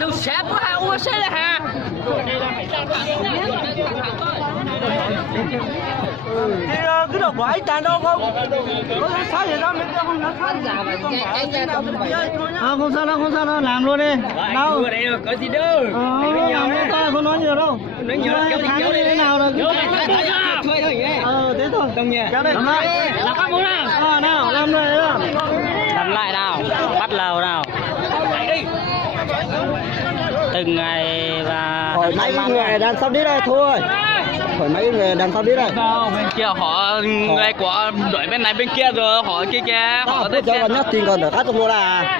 Đừng xếp quá ha, ua xe là ha. Thì cái đầu quái tàn đâu không? Có sao vậy đó, mấy cái không nó phát giả vậy con không sao đâu, làm luôn đi. Đâu? Có gì đâu. Làm nữa ta không nói nhiều đâu. Nói nhiều kéo đi thế nào đâu. Thôi thôi vậy. Thế thôi. Đồng nhỉ. Kéo đây. Làm các món nào. Nào, làm này đó. Làm lại nào. Bắt đầu nào. Từng ngày và Hỏi mấy người đàn sắp đi đây thôi. Hỏi mấy người đàn sắp đi đây. đâu bên kia họ người của đội bên này bên kia rồi họ kia kia họ tới cho gần nhất tiền còn được hát trong là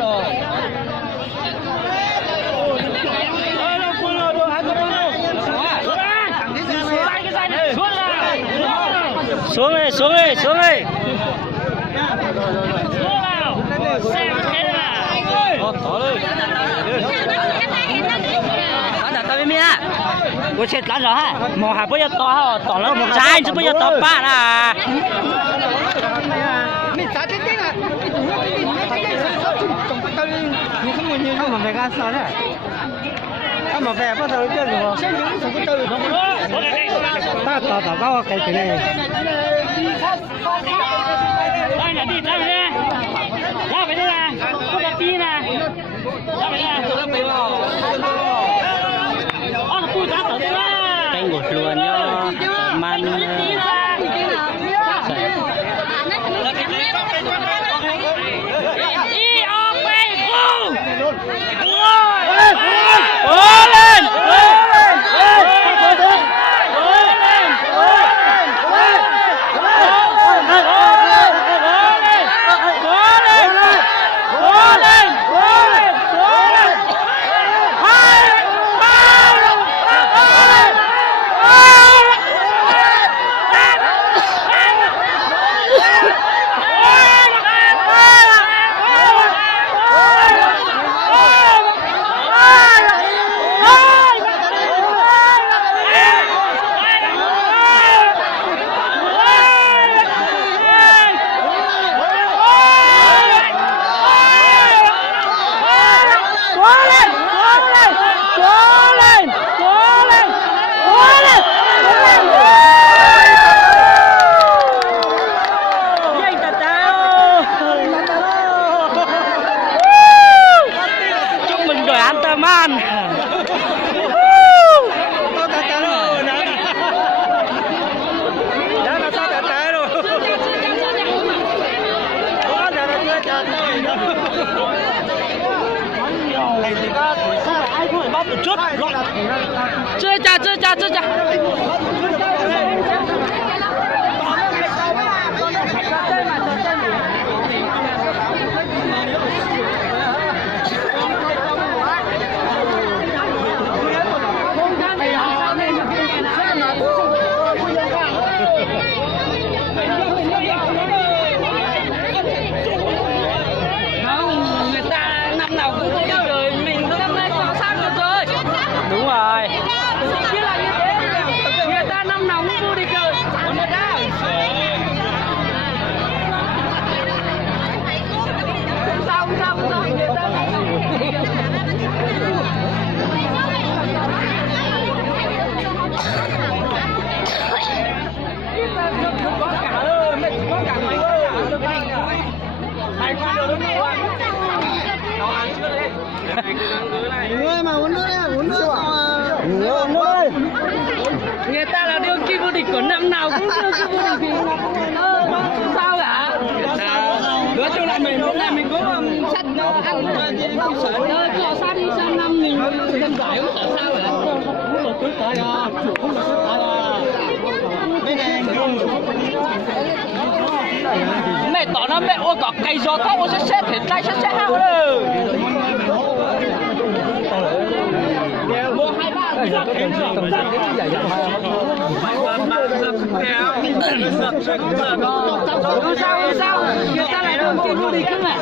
xuống đi我去拿着哈，毛还不要倒哈，倒了摘是不要倒把啦。你咋这啊？你怎么你没干啥呢？他没办法，他这个现在什么都有。他打高给谁呢？来哪地？来哪地？来哪地啦？不得地呢？来哪地？Canh của luồn cho man chơi cha người ta năm nào cũng vô địch rồi, mình năm nay có sao được rồi. Đúng rồi. Chứ là như thế, người ta năm nào cũng vô địch rồi. Còn người ta sao người ta có cả rồi, mình có cả mấy hai qua được đúng không? Nó ăn chưa đấy? Người mà uống nước đấy, uống nước à? Người ta là đương kim vô địch của năm nào cũng đương kim vô địch thì nó không sao cả. Nói chung là mình hôm nay mình có sắt ăn cho sát đi sang năm mình dân giải cũng chả sao cả. Mẹ tỏ nó mẹ ôi có cây gió tóc ôi sẽ thì tay sẽ hao rồi. Một hai ba sao người ta lại đương kim vô địch cơ mà.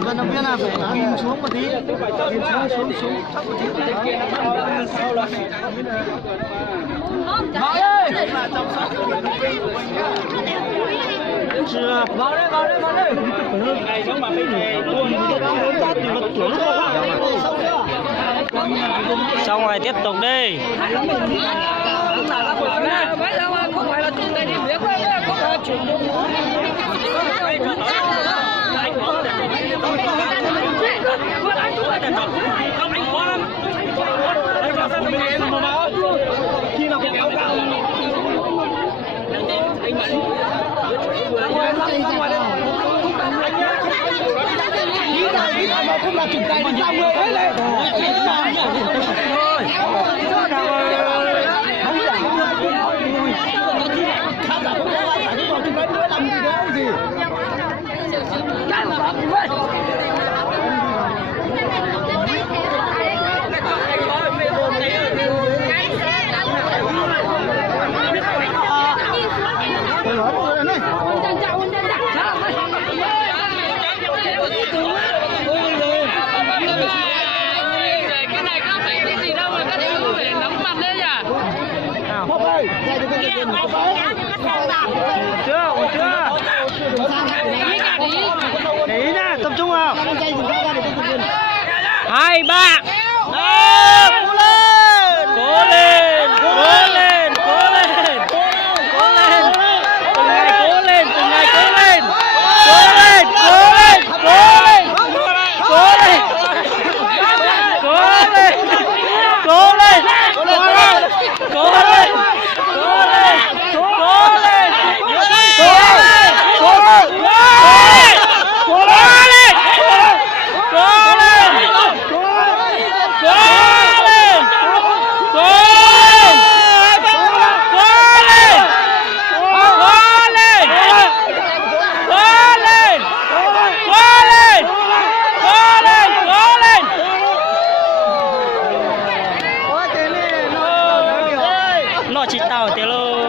Vận động viên là phải nhìn xuống một tí, xuống thấp một tí. Mọi ơi, 吃啊！vào đây, vào đây, vào đây. Sống mà xong rồi tiếp tục đi. Không phải là chúng ta đi biết không phải chuyện khi nào cũng kéo cao mà không là chụp tay thì ra người đấy lên khán giả không có ai cả, còn chụp đánh nữa làm gì nữa gì để ý nha, tập trung vào 2, 3 cố lên cố lên cố lên cố lên cố lên cố lên từng ngày cố lên cố lên cố lên cố lên cố lên cố lên cố lên cố lên cố lên nó chỉ tao thế luôn.